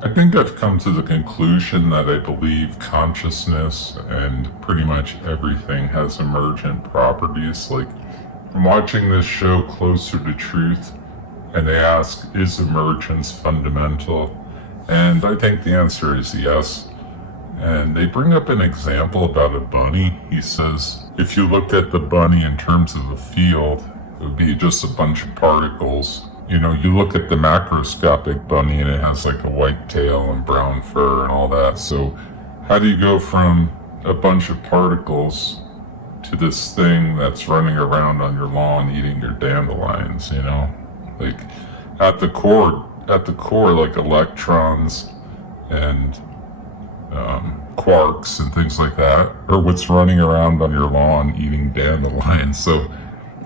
I think I've come to the conclusion that I believe consciousness and pretty much everything has emergent properties. Like, I'm watching this show Closer to Truth, and they ask, is emergence fundamental? And I think the answer is yes. And they bring up an example about a bunny. He says, if you looked at the bunny in terms of a field, it would be just a bunch of particles. You know, you look at the macroscopic bunny and it has like a white tail and brown fur and all that. So how do you go from a bunch of particles to this thing that's running around on your lawn eating your dandelions, you know? Like at the core, like electrons and quarks and things like that are what's running around on your lawn eating dandelions. So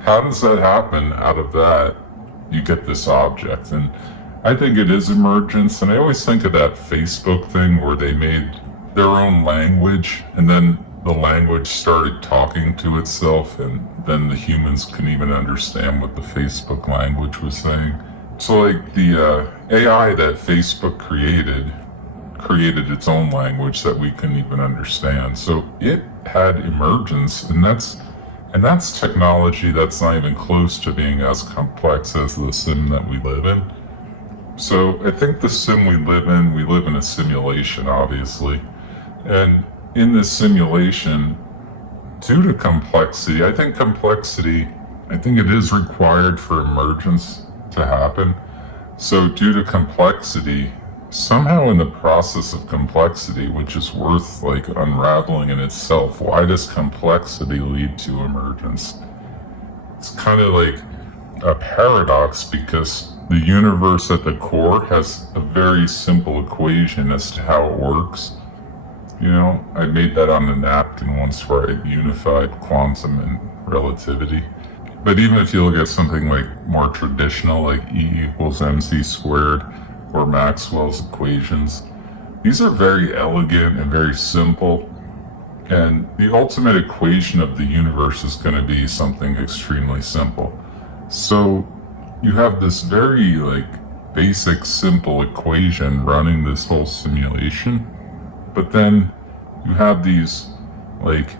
how does that happen? Out of that you get this object, and I think it is emergence. And I always think of that Facebook thing where they made their own language and then the language started talking to itself, and then the humans couldn't even understand what the Facebook language was saying. So like the AI that Facebook created its own language that we couldn't even understand. So it had emergence, and that's technology that's not even close to being as complex as the sim that we live in. So I think the sim we live in a simulation, obviously. And in this simulation, due to complexity, I think it is required for emergence to happen. So due to complexity, somehow in the process of complexity, which is worth like unraveling in itself, why does complexity lead to emergence? It's kind of like a paradox because the universe at the core has a very simple equation as to how it works. You know, I made that on a napkin once where I unified quantum and relativity. But even if you look at something like more traditional, like E equals mc squared, or Maxwell's equations, these are very elegant and very simple. And the ultimate equation of the universe is going to be something extremely simple. So you have this very like basic simple equation running this whole simulation, but then you have these like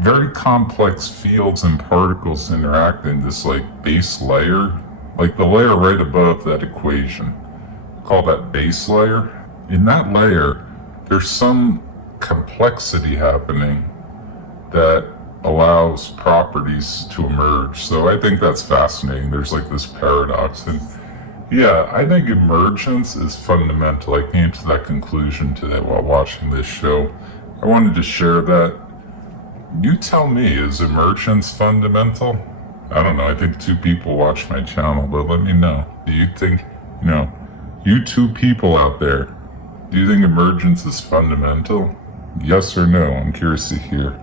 very complex fields and particles interacting, this like base layer, like the layer right above that equation. Call that base layer. In that layer, there's some complexity happening that allows properties to emerge. So I think that's fascinating. There's like this paradox. And yeah, I think emergence is fundamental. I came to that conclusion today while watching this show. I wanted to share that. You tell me, is emergence fundamental? I don't know. I think 2 people watch my channel, but let me know. Do you think, you 2 people out there, do you think emergence is fundamental? Yes or no? I'm curious to hear.